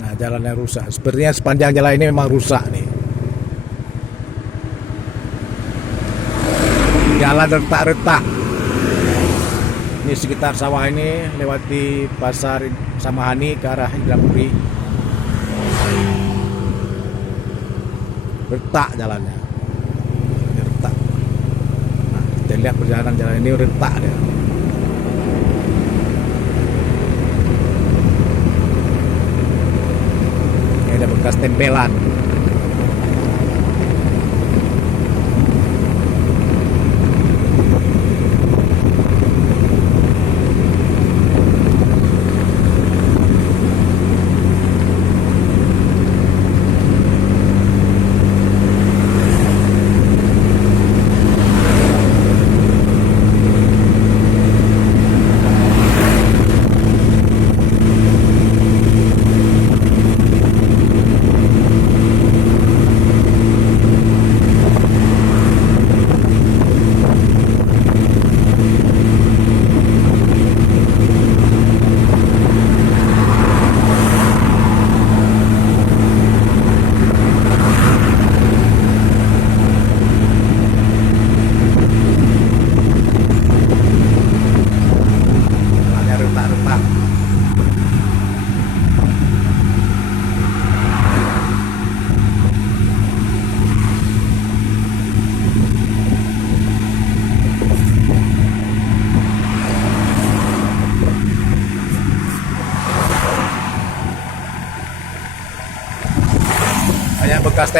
Nah, jalannya rusak. Sepertinya sepanjang jalan ini memang rusak nih. Jalan retak-retak. Ini sekitar sawah ini lewati pasar Samahani ke arah Indrapuri. Retak jalannya. Ini retak. Nah, kita lihat perjalanan jalan ini retak dia. Ini ada bekas tempelan. Retak-retak. Banyak bekas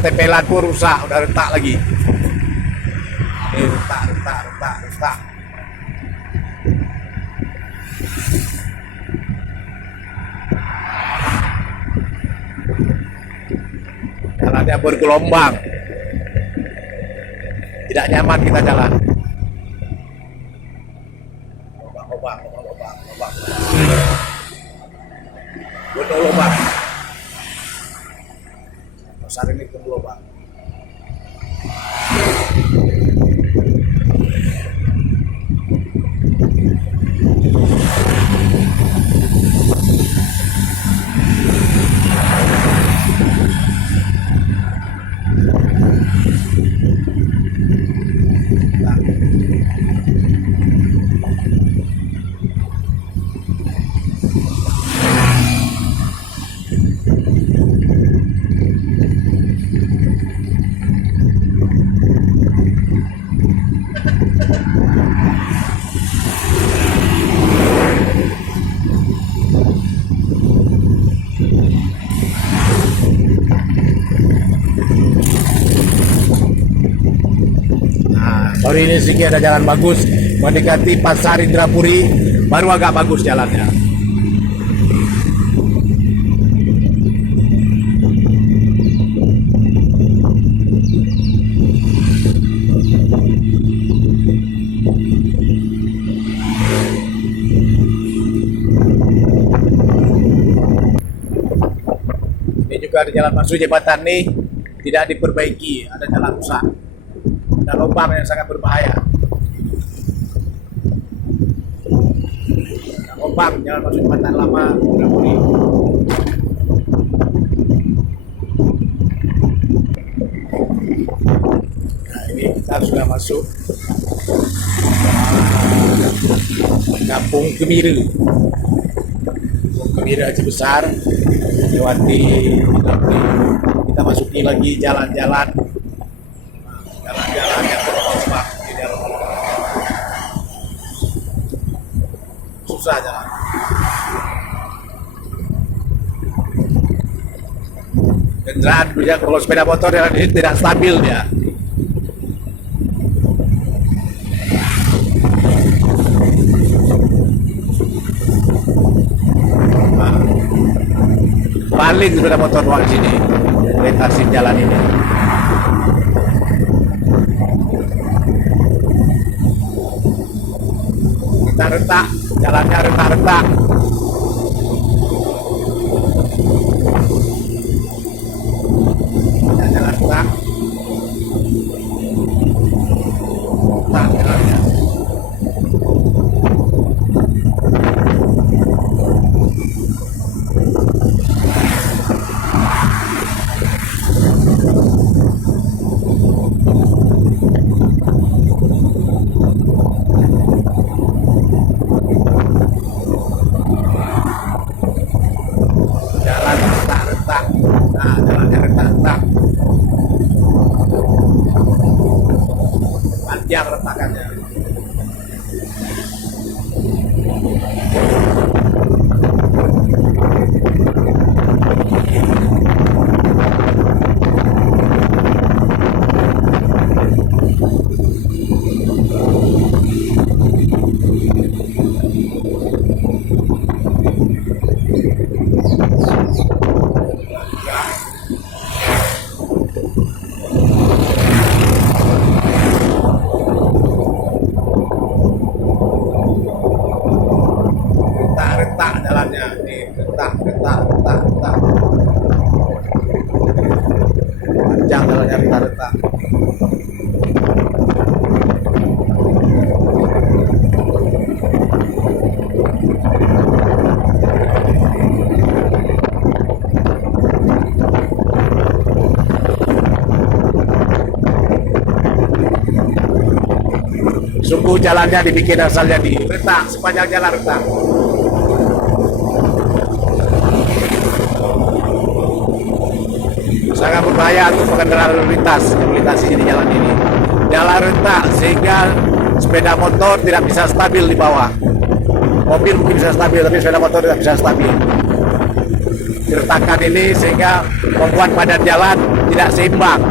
tempelan pun rusak, udah retak lagi. Ini retak. Jalannya bergelombang, tidak nyaman kita jalan. Lubang. Betul lubang. Pasar ini penuh lubang. Sorry, ini sedikit ada jalan bagus mendekati pasar Indrapuri, baru agak bagus jalannya. Ini juga ada jalan masuk jembatan nih, tidak diperbaiki, ada jalan rusak. Ada lubang yang sangat berbahaya. Ada lubang jalan masuk jembatan lama Indrapuri. Nah, ini kita sudah masuk Kampung Kemira. Kampung Kemira Aceh Besar, lewati Indrapuri. Kita masuki lagi jalan-jalan yang berlubang di dalam. Susah jalan. Kendaraan bisa, kalau sepeda motor jalan ini tidak stabil dia. Nah, balik sepeda motor di sini, melintasi jalan ini. Retak, jalannya retak. Jalan retak. Jalannya. Sungguh jalannya dibikin asalnya di retak, sepanjang jalan retak. Sangat berbahaya untuk pengendara lalu lintas yang melintasi di jalan ini. Jalan retak sehingga sepeda motor tidak bisa stabil di bawah. Mobil mungkin bisa stabil, tapi sepeda motor tidak bisa stabil. Keretakan ini sehingga membuat badan jalan tidak seimbang.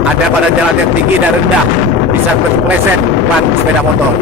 Ada badan jalan yang tinggi dan rendah, bisa terpeleset ban sepeda motor.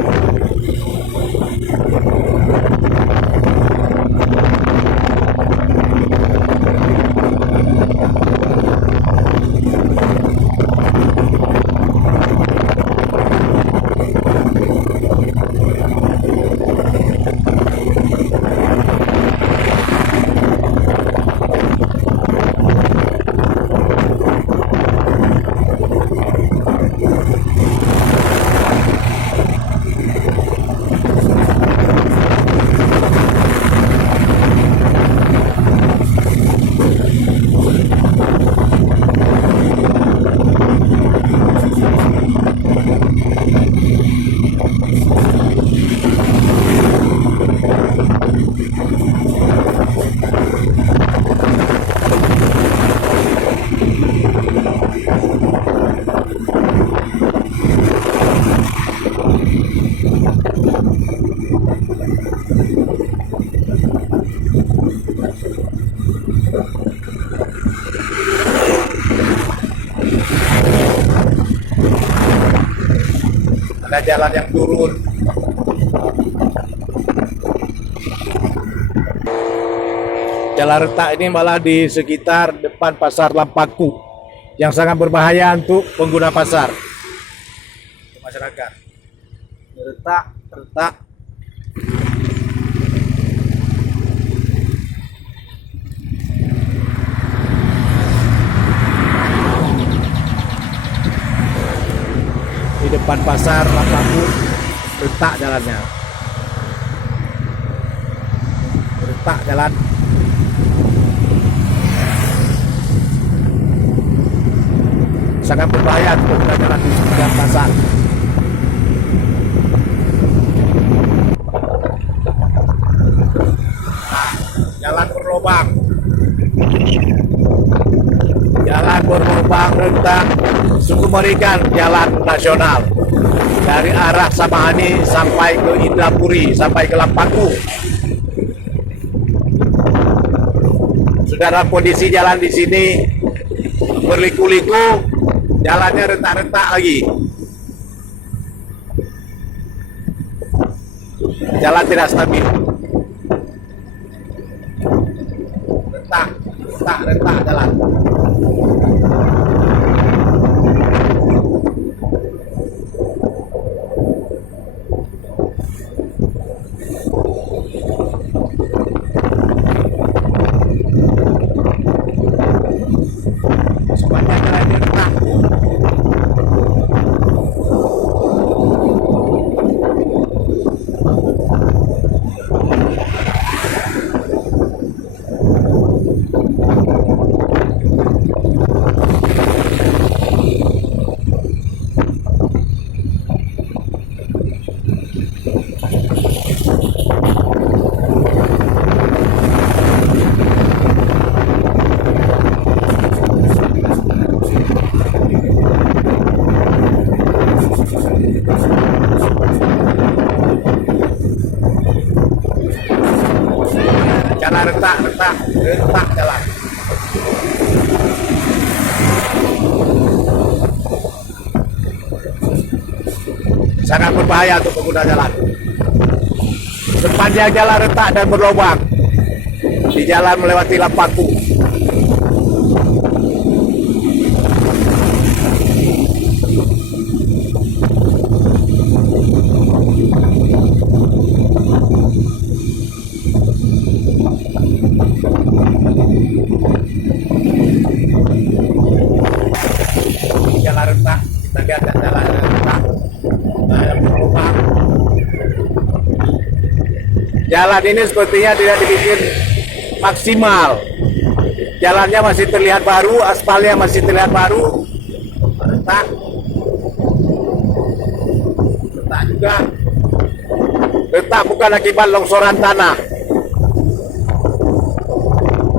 Ada jalan yang turun. Jalan retak ini malah di sekitar depan pasar Lampaku, yang sangat berbahaya untuk pengguna pasar, untuk masyarakat. Retak, retak. Di depan pasar Lampaku retak jalannya, retak jalan. Sangat berbahaya untuk pengguna jalan di sekitar pasar. Nah, jalan berlubang, jalan berlubang retak. Sungguh mengerikan jalan nasional dari arah Samahani sampai ke Indrapuri, sampai ke Lampaku. Saudara, kondisi jalan di sini berliku-liku, jalannya retak-retak lagi. Jalan tidak stabil. Retak, retak, retak jalan. Sepanjang jalannya retak. Jalan retak, retak, retak jalan. Sangat berbahaya untuk pengguna jalan. Sepanjang jalan retak dan berlubang di jalan melewati Lampaku. Jalan retak, kita lihat jalan retak, yang berlubang. Jalan ini sepertinya tidak dibikin maksimal. Jalannya masih terlihat baru, aspalnya masih terlihat baru. Retak, retak. retak juga. Retak bukan akibat longsoran tanah.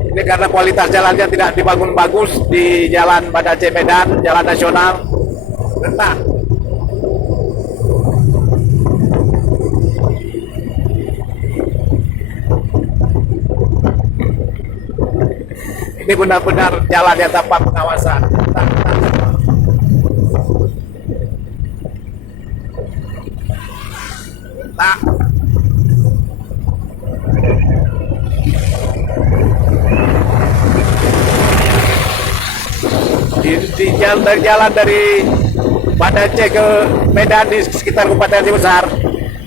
Ini karena kualitas jalannya tidak dibangun bagus di Jalan Banda Aceh Medan, jalan nasional. Retak. Ini benar-benar jalan yang tanpa pengawasan. Tak. Di jalan dari Banda Aceh ke Medan di sekitar Kabupaten Aceh Besar,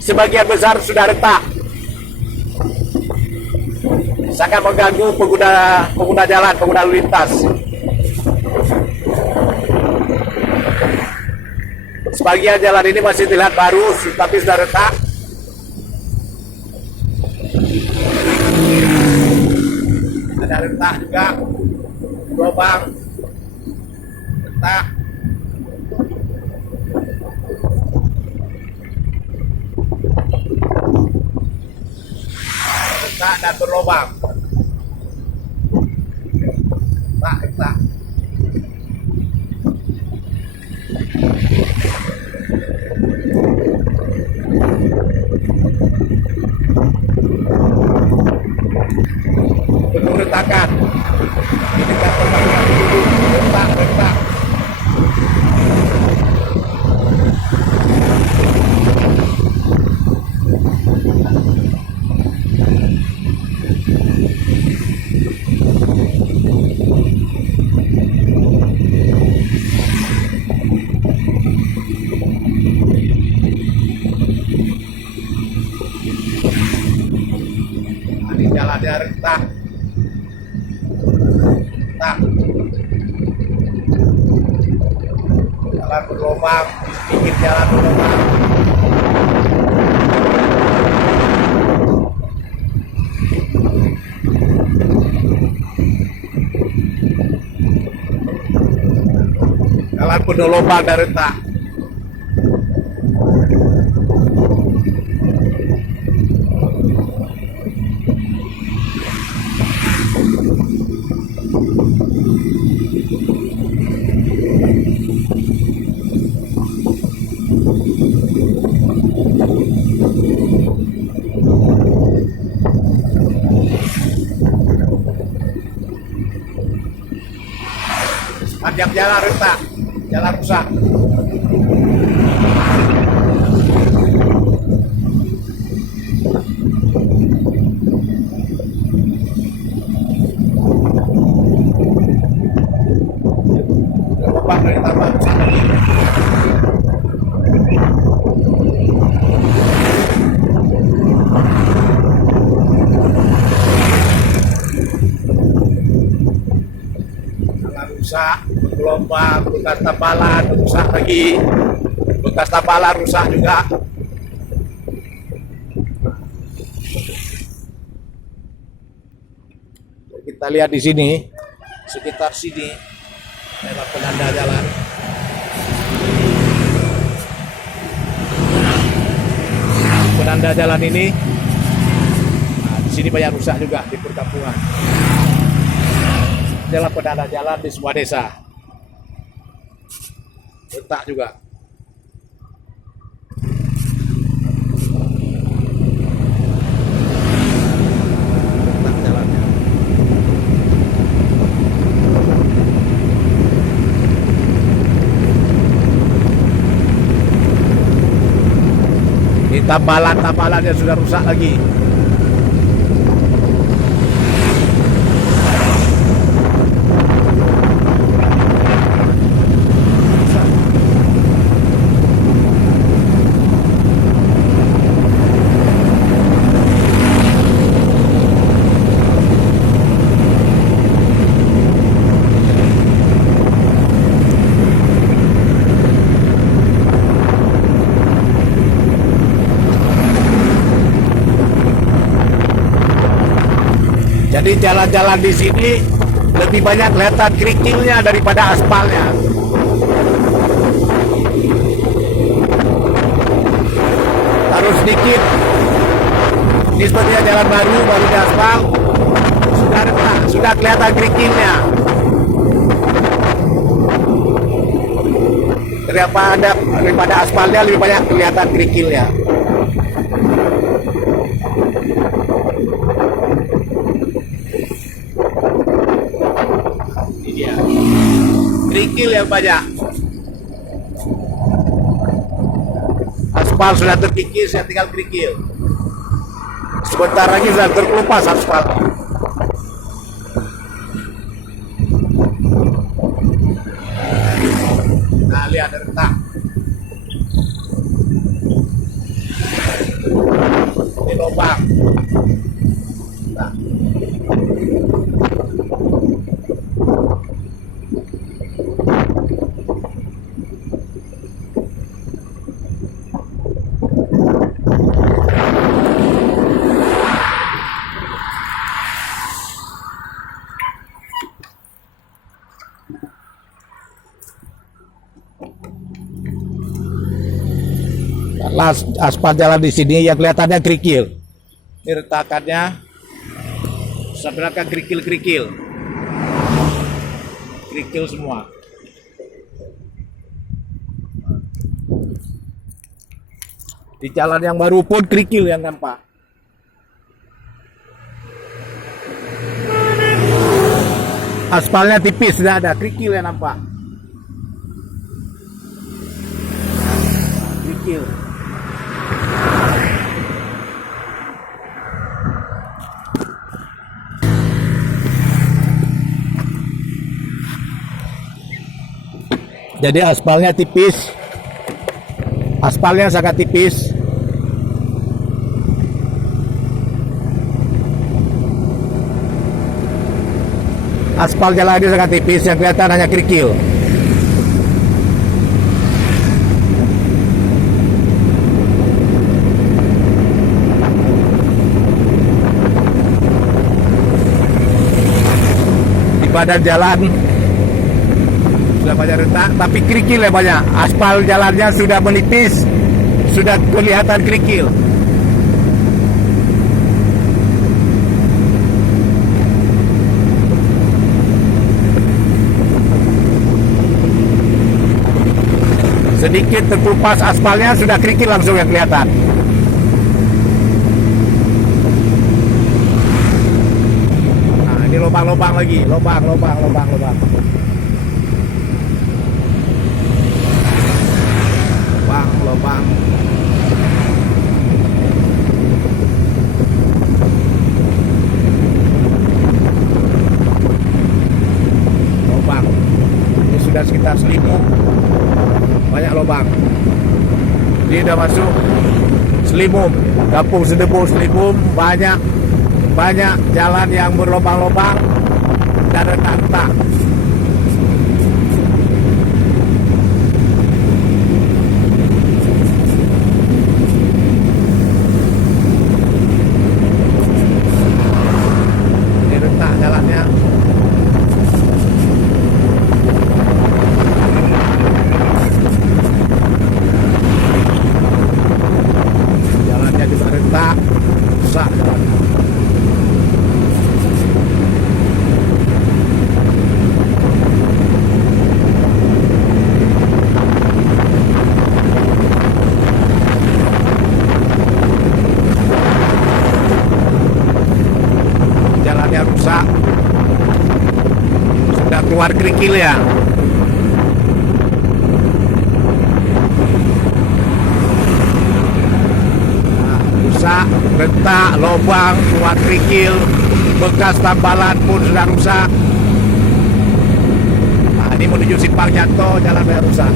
sebagian besar sudah retak. Sangat mengganggu pengguna jalan, pengguna lalu lintas. Sebagian jalan ini masih terlihat baru, tapi sudah retak. Ada retak juga, lubang, retak. Retak dan berlubang. Retak. Penuh retakan. Ini kan pembangunan dulu, retak. Ini jalannya retak. Jalan berlubang, di pinggir jalan berlubang. Jalan penuh lubang dan retak. Panjang jalan retak, jalan rusak. Lubang dari tambah rusak. Rusak, bergelombang, bekas tambalan rusak lagi, bekas tambalan rusak juga. Kita lihat di sini, sekitar sini adalah penanda jalan. Penanda jalan ini, nah, di sini banyak rusak juga di perkampungan. Adalah penanda jalan di semua desa. Retak juga. Retak jalannya. Ini tambalan-tambalannya sudah rusak lagi. Jadi jalan-jalan di sini lebih banyak kelihatan kerikilnya daripada aspalnya. sedikit. Ini sepertinya jalan baru diaspal. Sudah retak, sudah kelihatan kerikilnya. Daripada aspalnya lebih banyak kelihatan kerikilnya. Ini dia. Kerikil yang banyak. Aspal sudah terkikis, ya tinggal kerikil. Sebentar lagi sudah terkelupas aspal. Nah, lihat retak. Ini lubang. Nah. Aspal jalan di sini yang kelihatannya kerikil. Ini retakannya sampai ke kerikil semua. Di jalan yang baru pun kerikil yang nampak. Aspalnya tipis, sudah ada kerikil yang nampak. Kerikil. Jadi aspalnya tipis, aspalnya sangat tipis. Aspal jalan ini sangat tipis, yang kelihatan hanya kerikil. Di badan jalan sudah banyak retak, tapi kerikilnya banyak. Aspal jalannya sudah menipis, sudah kelihatan kerikil. Sedikit terkelupas aspalnya, sudah kerikil langsung yang kelihatan. Nah, ini lubang-lubang lagi, lubang. Lubang. Ini sudah sekitar 1.000. Banyak lubang. Ini udah masuk Selimum, Kampung Sedebu Selimum. Banyak jalan yang berlubang-lubang dan retak-retak. Jalannya juga retak, rusak jalannya. Jalannya rusak, sudah keluar kerikil ya. Rusak, retak, lubang, keluar kerikil, bekas tambalan pun sudah rusak. Nah, ini menuju Simpang Janto, jalan sudah rusak.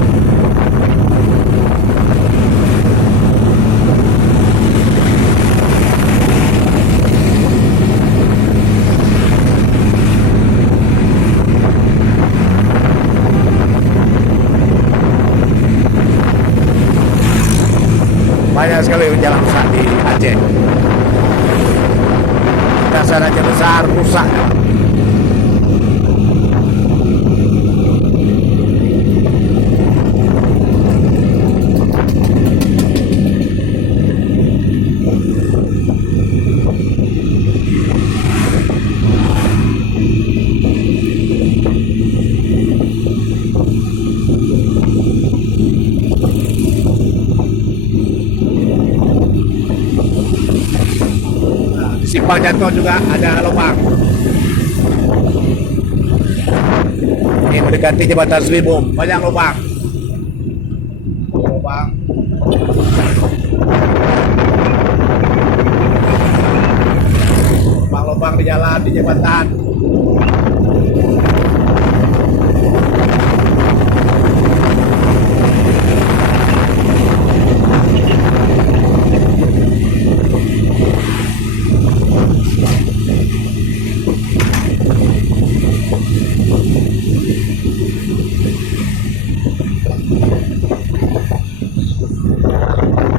Banyak sekali jalan rusak di Aceh. Dasar Aceh besar rusak. Lubang Jatuh juga ada lubang. Ini mendekati jembatan Selimum, banyak lubang. Lubang. Lubang-lubang di jalan, di jembatan.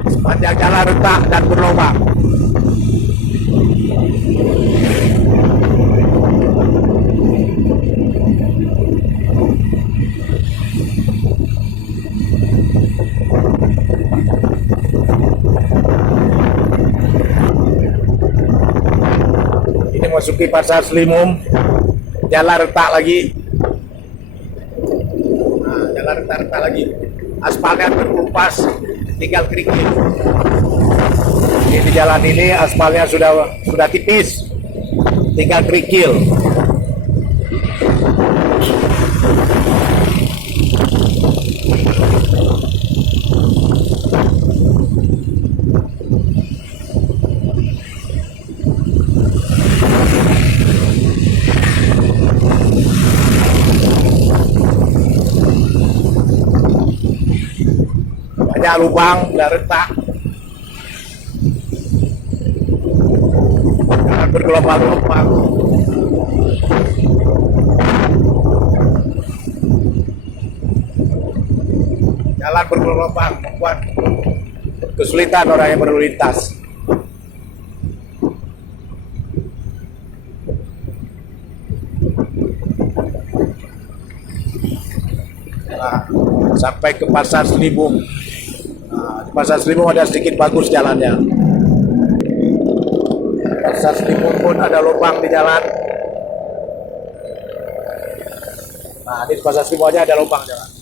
Sepanjang jalan retak dan berlubang. Ini masuki pasar Selimum, jalan retak lagi. Nah, jalan retak lagi. Aspalnya terkelupas, tinggal kerikil. Ini di jalan ini aspalnya sudah tipis, tinggal kerikil. Banyak lubang dan retak. Jangan bergelombang-gelombang. Jalan bergelombang membuat kesulitan orang yang berlalu lintas. Nah, sampai ke pasar Selimum. Nah, di pasar Selimum ada sedikit bagus jalannya. Pasar Selimum pun ada lubang di jalan. Nah, di pasar Selimum aja ada lubang jalan.